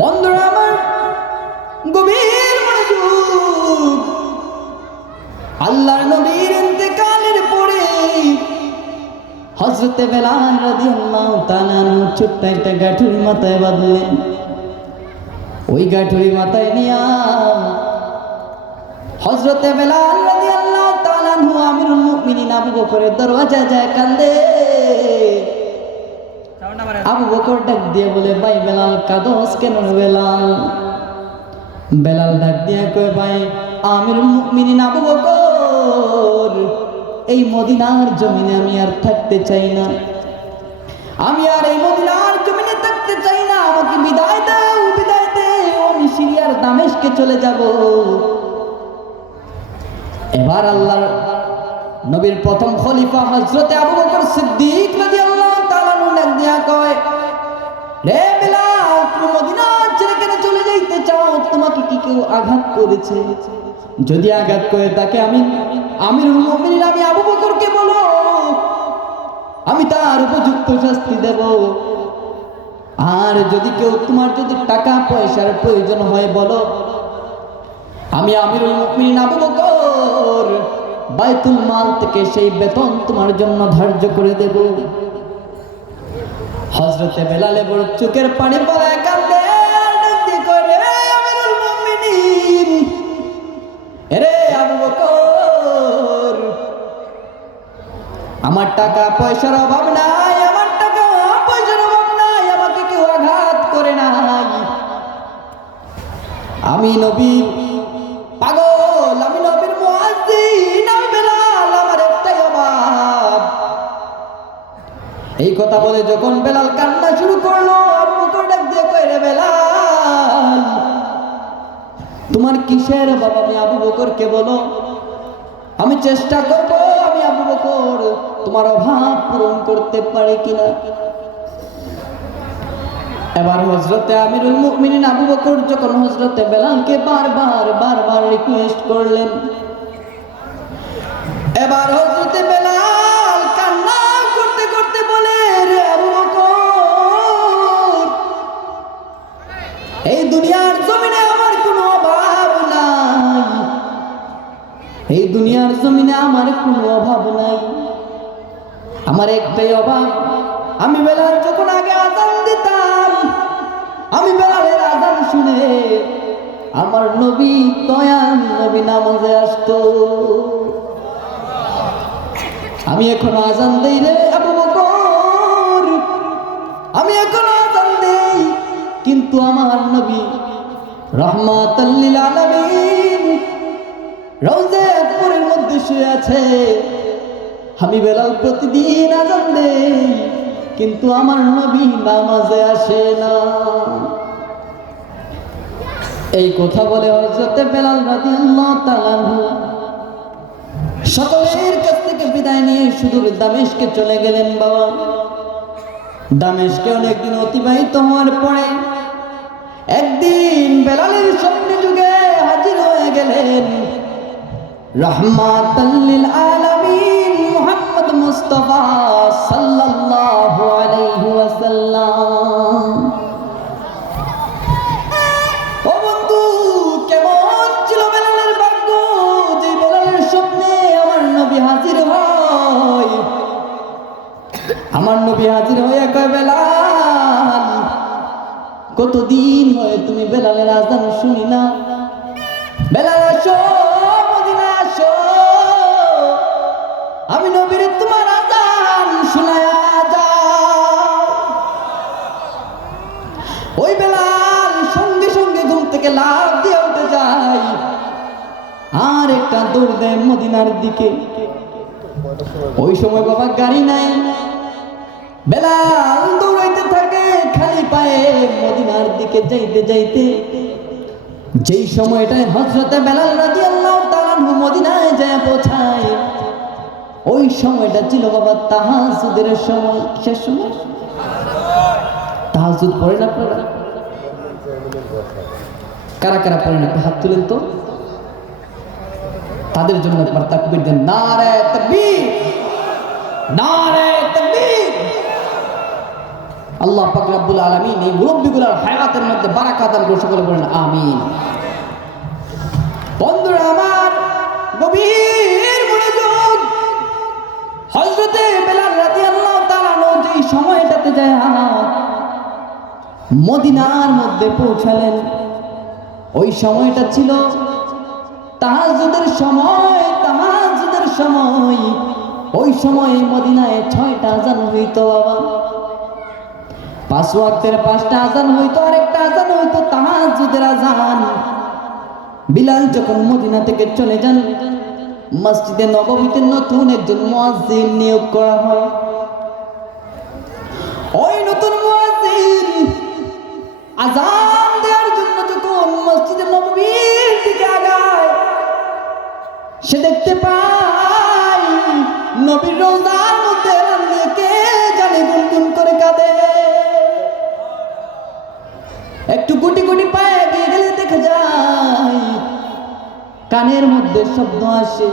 বন্ধুরা আমার, গভীর মনোযোগ। আল্লাহর নবীর ইন্তেকালের পরে হজরতে বেলাল রাদিয়াল্লাহু তাআলা ছোট্ট একটা গাঠুরি মাথায় বাঁধলেন। ওই গাঠুরি মাথায় নিয়া হজরতে বেলাল রাদিয়াল্লাহু তাআলা আমিরুল মুমিনিন আবু বকরের দরওয়াজায় যায় কান্দে। আবু বকর ডাক দিয়ে বলে, ভাই, বেলাল কাদস কেন বেলাল? বেলাল ডাক দিয়ে কয়, ভাই, আমিরুল মুমিনিন আবু বকর, এই মদিনার জমিনে আমি আর থাকতে চাই না। আমি আর এই মদিনার জমিনে থাকতে চাই না। আমাকে বিদায় দাও বিদায় দাও, আমি সিরিয়ার দামেশকে চলে যাব। এবার আল্লাহর নবীর প্রথম খলিফা হযরতে আবু বকর সিদ্দিক নু ডাক দিয়া কয় রে বেলাল, তুমি মদিনা ছেড়ে চলে যাইতে চাও, তোমাকে কি কেউ আঘাত করেছে? যদি আঘাত করে তাকে আমি, আমিরুল মুমিনিন, আমি আবু বকরকে বলো, আমি তার উপযুক্ত শাস্তি দেব। আর যদি কেউ তোমার যদি টাকা পয়সার প্রয়োজন হয়, বলো, আমি আমিরুল মুমিনিন, আবু বকর বাইতুল মাল থেকে সেই বেতন তোমার জন্য ধার্য করে দেব। হজরতে বেলালে বড় চোখের পানি পড়ে কান্দে আর ডাক দিয়ে কয়, "রে আমিরুল মুমিনিন, রে আবু বকর আমার টাকা পয়সার অভাব নাই আমার টাকা পয়সার অভাব নাই আমাকে কেউ আঘাত করে নাই। আমি নবী এই কথা বলে যখন বেলাল কান্না শুরু করল বকর তোমার কিসের বাবা? আমি আবু বকরকে বলো, আমি চেষ্টা করব আমি আবু বকর তোমার অভাব পূরণ করতে পারি কিনা? এবার হজরতে আমিরুল মুমিনিন আবু বকর যখন হজরতে বেলালকে বারবার বারবার রিকোয়েস্ট করলেন, এবার হজরতে এই দুনিয়ার জমিনে আমার কোনো অভাব নাই। এই দুনিয়ার জমিনে আমার কোনো অভাব নাই। আমার একটাই অভাব আমি বেলার যখন আগে আজান দিতাম, আমি বেলালের আজান শুনে আমার নবী দয়াল নবী নামাজে আসতো। আমি এখন আজান দেই রে আবু বকর, আমি এখন কিন্তু আমার নবী রহমাতাল্লিল আলামিন রোজে আকবরের মধ্যে শুয়ে আছে। আমি বেলাল প্রতিদিন আজান দেই কিন্তু আমার নবী নামাজে আসে না। এই কথা বলে হজরতে বেলাল রাদিয়াল্লাহু তাআলা সকলের কাছ থেকে বিদায় নিয়ে সুদূর দামেশকে চলে গেলেন বাবা। দামেশকে অনেকদিন অতিবাহিত হওয়ার পরে একদিন বেলালের স্বপ্নে যুগে হাজির হয়ে গেলেন রহমাতাল্লিল আলামিন মুহাম্মদ মুস্তাফা সাল্লাল্লাহু আলাইহি কতদিন হয় তুমি বেলালের আজান শুনি না? বেলাল আসো, মদিনা আসো। আমি নবীর তোমার আজান শোনায়া ওই বেলাল সঙ্গে সঙ্গে ঘুম থেকে লাভ দিয়ে উঠে যায়। আর একটা দৌড় দেয় মদিনার দিকে। ওই সময় বাবা গাড়ি নাই বেলাল পায়ে মদিনার দিকে যাইতে যাইতে, যেই সময়টায় হজরতে বেলাল রাদিয়াল্লাহু তাআলা আনহু মদিনায় যায় পৌঁছায়, ওই সময়টা ছিল বাবা তাহাজুদের সময়। শেষ সময়? তাহাজুদ পড়েন আপনারা? কারা কারা পড়েন হাত তুলেন তো। তাদের জন্য একবার তাকবীর দেন। নারে নারে আল্লাহ পাক রাব্বুল আলামিন এই মুরব্বীগুলোর হায়াতের মধ্যে বারাকাত দান করে সকলে বলেন, আমিন। বন্ধুরা আমার গভীর মনোযোগ হযরতে বেলাল রাদিয়াল্লাহু তাআলা যেই সময়টাতে যায়, মদিনার মধ্যে পৌঁছালেন। ওই সময়টা ছিল তাহাজুদের সময় তাহাজুদের সময়। ওই সময় মদিনায় ছয়টা আজান হইতো। বাবা পাঁচ ওয়াক্তের পাঁচটা আজান হইতো, আরেকটা আজান হইতো তাহাজুদের আজান। বিলাল যখন মদিনা থেকে চলে যান, মসজিদে নবমীতে নতুন একজন মুয়াজ্জিন নিয়োগ করা হয়। ওই নতুন মুয়াজ্জিন আজান দেওয়ার জন্য যখন মসজিদে নবমীর দিকে আগায়, সে দেখতে পায়, নবীর রোজার মধ্যে কে জানে গুনগুন করে কাঁদে। একটু গুটি গুটি পায়ে এগিয়ে গেলে দেখা যায়, কানের মধ্যে শব্দ আসে।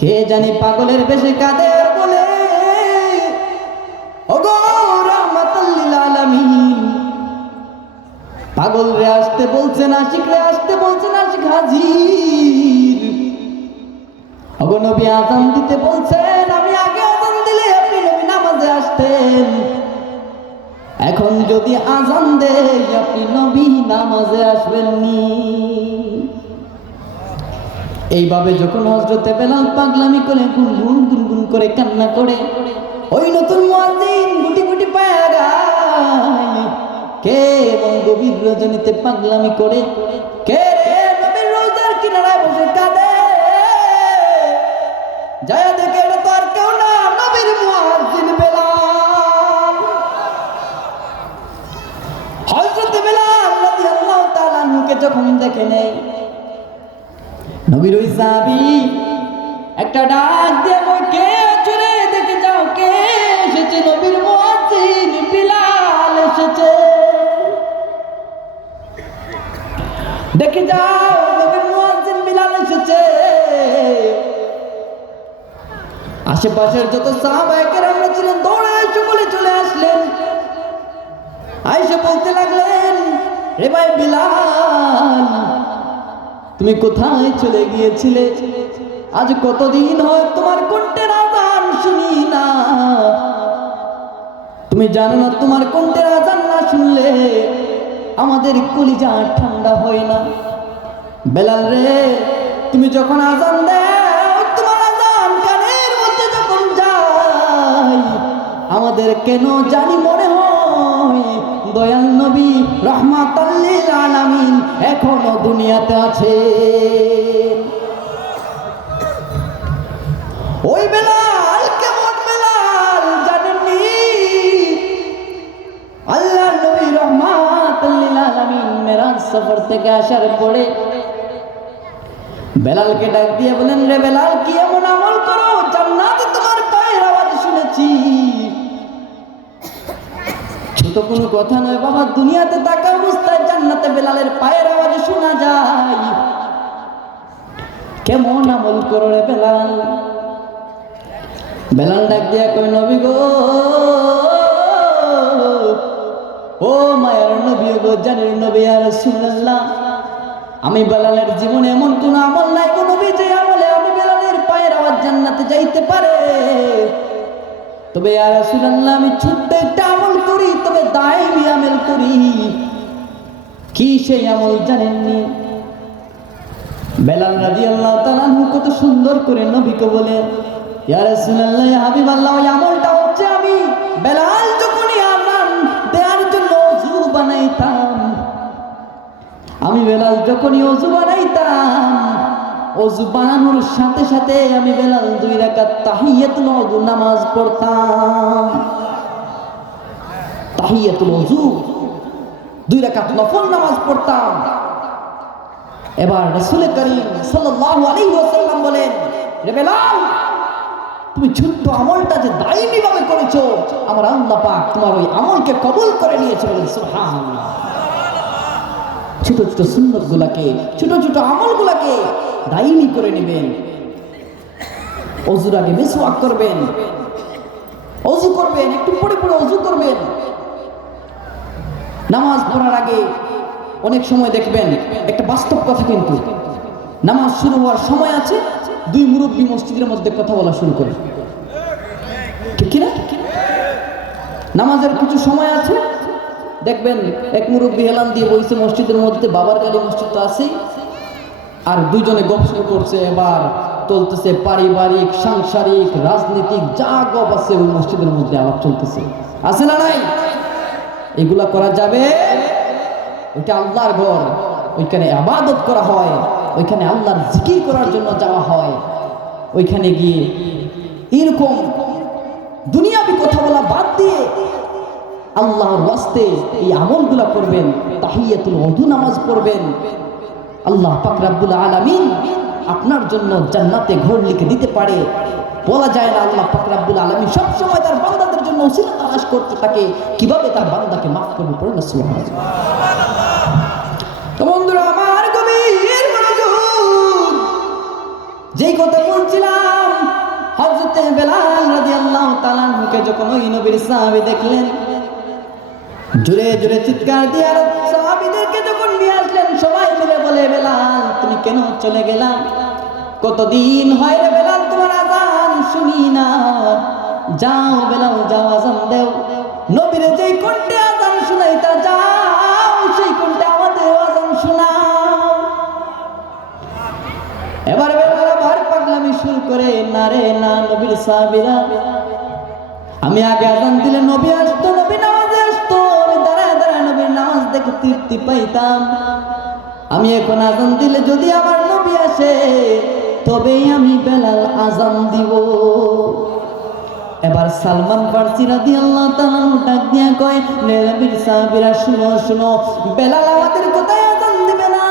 কে জানি পাগলের বেশি কাঁদে আর বলে পাগল রে আসতে বলছে আশিক রে আসতে বলছেন আশিক হাজির। ওগো নবী আজান দিতে বলছেন, আমি আগে আজান দিলে আপনি নবী নামাজে আসতেন। এখন যদি আজান দেয়, আপনি নবী নামাজে আসবেননি। এইভাবে যখন হজরতে বেলাল পাগলামি করে গুনগুন গুনগুন করে কান্না করে, ওই নতুন মুয়াজ্জিন গুটি গুটি পায়া গায়। কে এবং গভীর রজনীতে পাগলামি করে? কে যখন দেখে নেই। নবীর ওই সাহাবী একটা ডাক দিয়ে কে চলে দেখে যাও কে এসেছে? নবীর মুয়াজ্জিন বিলাল এসেছে। দেখে যাও, নবীর মুয়াজ্জিন বিলাল এসেছে। আশেপাশের যত সাহাবায়ে আমরা ছিলেন, দৌড়ে সকলে চলে আসলেন। আয়েশা বলতে লাগলেন রে ভাই বিলাল, তুমি কোথায় চলে গিয়েছিলে? আজ কতদিন হয় তোমার কণ্ঠের আজান শুনি না। তুমি জানো না তোমার কণ্ঠের আজান না শুনলে আমাদের কলিজা ঠান্ডা হয় না। বেলাল রে, তুমি যখন আজান দাও, তোমার আজান কানের মধ্যে যখন যায়, আমাদের কেন জানি মনে হয় দয়াল নবী রহমাতাল্লিল আলামিন এখনও দুনিয়াতে আছে। ওই বেলাল কেমন বেলাল জানেননি? আল্লাহ নবী রহমাতাল্লিল আলামিন মেরাজ সফর থেকে আসার পরে বেলালকে ডাক দিয়ে বলেন, রে বেলাল, কি এমন আমল ছোট কোনো কথা নয়, বাবা, দুনিয়াতে থাকা অবস্থায় জান্নাতে বেলালের পায়ের আওয়াজ শোনা যায়। কেমন আমল করো রে বেলাল? বেলাল ডাক দিয়া কই নবী গো, ও মায়ার নবী গো জানের নবী আর রাসূলুল্লাহ, আমি বেলালের জীবনে এমন কোন আমল নাই গো নবী, যে আমলে আমি বেলালের পায়ের আওয়াজ জান্নাতে যাইতে পারে। তবে আমি ছোট্ট একটা আমল করি, তবে দায়মি আমল করি। কি সেই আমল জানেননি? বেলাল রাদিয়াল্লাহু তাআলা আনহু কত সুন্দর করে নবীকে বলে, ইয়া রাসূলুল্লাহ, ইয়া হাবিবাল্লাহ ওই আমলটা হচ্ছে আমি বেলাল যখনই আজান দেওয়ার জন্য ওযু বানাইতাম। আমি বেলাল যখনই অজু বানাইতাম অজু বানানোর সাথে সাথে আমি বেলাল দুই রাকাত তাহিয়াতুল ওযু নামাজ পড়তাম। তাহিয়াতুল ওযু। দুই রাকাত নফল নামাজ পড়তাম। এবার করিম সাল্লাল্লাহু আলাইহি ওয়াসাল্লাম বলেন, রে বেলাল, তুমি ছোট্ট আমলটা যে দায়ী ভাবে করেছ, আমার আল্লাহ পাক তোমার ওই আমলকে কবুল করে নিয়েছে বলেন সুবহানাল্লাহ। ছোট ছোট সুন্নত গুলাকে ছোট ছোট আমল গুলাকে দায়ী করে নেবেন। অজুর আগে মেসওয়াক করবেন। অজু করবেন, একটু পরে পরে অজু করবেন। নামাজ পড়ার আগে অনেক সময় দেখবেন, একটা বাস্তব কথা কিন্তু। নামাজ শুরু হওয়ার সময় আছে, দুই মুরব্বী মসজিদের মধ্যে কথা বলা শুরু করে। ঠিক কিনা? নামাজের কিছু সময় আছে, দেখবেন এক মুরব্বী হেলান দিয়ে বইছে মসজিদের মধ্যে বাবার গালি মসজিদ তো আছেই। আর দুজনে গবেষণা করছে, এবার চলতেছে পারিবারিক, সাংসারিক, রাজনৈতিক, যা গপ আছে ওই মসজিদের মধ্যে আলাপ চলতেছে। আছে না নাই? এগুলা করা যাবে? ওইটা আল্লাহর ঘর, ওইখানে আবাদত করা হয়, ওইখানে আল্লাহর জিকির করার জন্য যাওয়া হয়। ওইখানে গিয়ে এরকম দুনিয়াবি কথা বলা বাদ দিয়ে আল্লাহর ওয়াস্তে এই আমলগুলা করবেন, তাহিয়াতুল ওযু নামাজ পড়বেন আল্লাহ পাক রাব্বুল আলামিন আপনার জন্য জান্নাতে ঘর লিখে দিতে পারে। বলা যায় না আল্লাহ পাক রাব্বুল আলামিন সব সময় তার বান্দাদের জন্য উসিলা তালাশ করতে থাকে। কীভাবে তার বান্দাকে মাফ করবে পড়ে না, সুবহানাল্লাহ। তো বন্ধুরা, আমার গভীর যেই কথা বলছিলাম, হযরতে বেলাল রাদিয়াল্লাহু তাআলা আনহুকে যখন ওই নবীর সাহাবী দেখলেন, জোরে জোরে চিৎকার দিয়ে আর সাহাবীদেরকে যখন নিয়ে কেন চলে গেলা কতদিন হয় রে বেলাল, তোমার আজান শুনি না। যাও বেলাল, যাও আজান দেও। নবীরে যেই কণ্ঠে আজান শুনাইতা যাও, সেই কণ্ঠে আমাদের আজান শোনাও। এবার বেলাল আবার পাগলামি শুরু করে, না রে, না নবীর সাহাবীরা। আমি আগে আজান দিলে নবী আসতো, নবী নামাজে আসতো। আমি দাঁড়ায় দাঁড়ায় নবীর নামাজ দেখে তৃপ্তি পাইতাম। আমি এখন আজান দিলে যদি আমার নবী আসে, তবেই আমি বেলাল আজান দিব। এবার সালমান ফার্সি রাদি আল্লাহ ডাক দিয়া কয় নবীর সাহাবীরা, শুনো শুনো, বেলাল আমাদের কোথায় আজান দিবে না?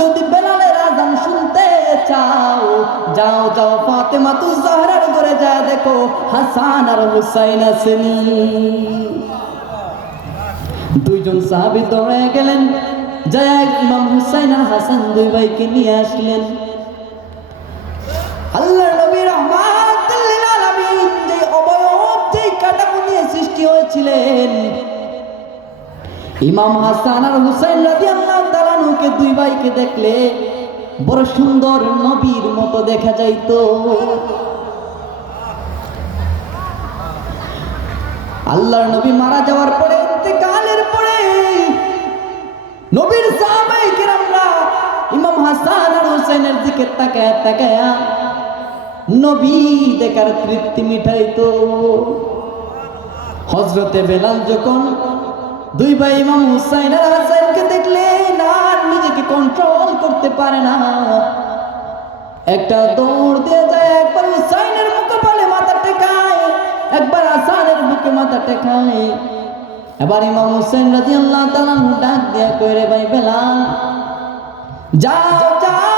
যদি বেলালের আজান শুনতে চাও, যাও যাও, ফাতেমা তু জাহরার ঘরে যা দেখো, হাসান আর হুসাইন আসেনি দুইজন সাহাবী দৌড়ে গেলেন। যায় ইমাম হুসাইন আর হাসান দুই ভাইকে নিয়ে আসলেন। আল্লাহ নবী রহমাতুল লিল আলামিন যে অবয়ব যে কাঠামো নিয়ে সৃষ্টি হয়েছিলেন, ইমাম হাসান আর হুসাইন রাদিয়াল্লাহু তাআলা আনহুকে দুই ভাইকে দেখলে বড় সুন্দর নবীর মতো দেখা যাইতো। আল্লাহর নবী মারা যাওয়ার পরে পরে নবীর সাহাবাই কিরামরা ইমাম হাসান আর হুসাইনের দিকে তাকায় তাকায়, নবী দেখার তৃপ্তি মিঠাইতো হজরতে বেলাল যখন দুই ভাই ইমাম হুসাইন আর হাসাইনকে দেখলেন, আর নিজেকে কন্ট্রোল করতে পারে না। একটা দৌড় দিয়ে যায়, একবার হুসাইনের মুখে বলে মাথা টেকায়, একবার হাসানের মুখে মাথা টেকায়। এবার ইমাম হুসেন রাজি আল্লাহ ডাক দিয়া কইরে ভাই বেলাল যাও।